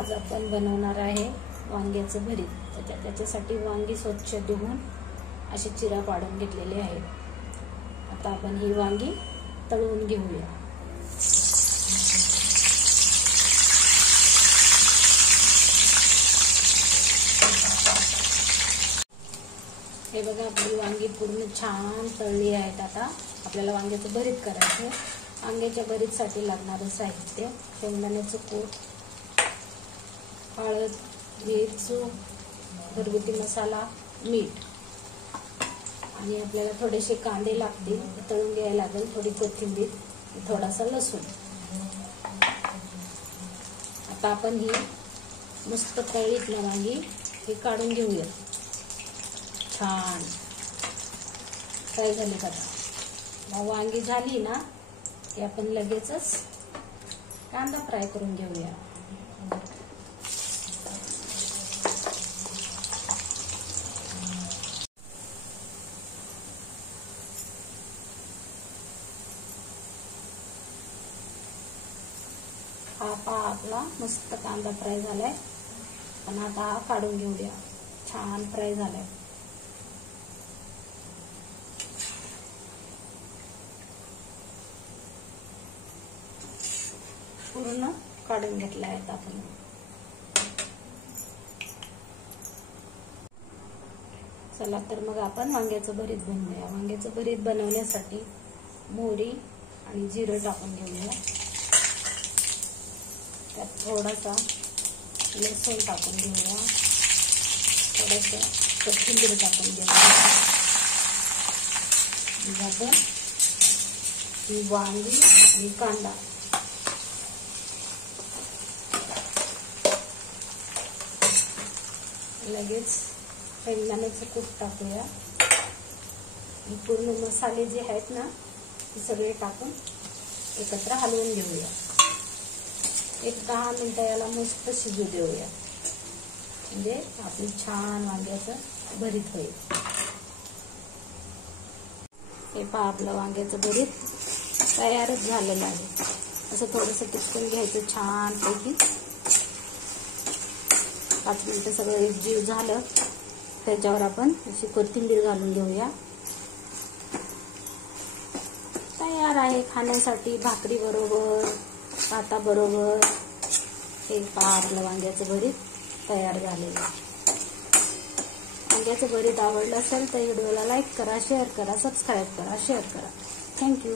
आज आपण बनवणार आहे वांग्याचं भरीत। त्याच्यासाठी वांगी स्वच्छ धुवून असे चिरा पाडून घेतलेले आहे। आता आपण ही वांगी तळून घेऊया। हे बघा, आपली वांगी पूर्ण छान तळली आहेत। आता आपल्याला वांग्याचं भरीत करायचं आहे। वांग्याच्या भरीतसाठी लागणारं साहित्य: शेंगदाण्याचं कूट, हळद, मिरची, घरगुती मसाला, मीठ आणि आपल्याला थोडेसे कांदे लागतील, तळून घ्यायला लागेल, थोडी कोथिंबीर, थोडासा लसूण। आता आपण ही मस्त तळलीत ना वांगी, हे काढून घेऊया। छान फ्राय झाली का? वांगी झाली ना की आपण लगेचच कांदा फ्राय करून घेऊया। हा आपला मस्त कांदा फ्राय झालाय, पण आता हा काढून घेऊया। छान फ्राय झालाय। पूर्ण काढून घेतला आहे आपण। चला तर मग आपण वांग्याचं भरीत बनवूया। वांग्याचं भरीत बनवण्यासाठी मोहरी आणि जिरं टाकून घेऊया। त्यात थोडासा लसूण टाकून घेऊया, थोडंसं कोथिंबीर टाकून घेऊया। आपण ही वांगी आणि कांदा लगेच शेंगदाण्याचं कूट टाकूया। पूर्ण मसाले जे आहेत ना ते सगळे टाकून एकत्र हलवून घेऊया। एक 10 मिनिटं याला मस्त शिजू देऊया, म्हणजे आपली छान वांग्याचं भरीत होईल। हे पहा, आपलं वांग्याचं भरीत तयारच झालेलं आहे। असं थोडंसं टिचकून घ्यायचं छान पैकी। 5 मिनिटं सगळं एकजीव झालं, त्याच्यावर आपण अशी कोथिंबीर घालून घेऊया। तयार आहे खाण्यासाठी, भाकरी बरोबर, भाता बरोबर। हे पहा, आपलं वांग्याचं भरीत तयार झालेलं आहे। वांग्याचं भरीत आवडलं असेल तर व्हिडिओला लाईक करा, शेअर करा, सबस्क्राईब करा, शेअर करा। थँक्यू।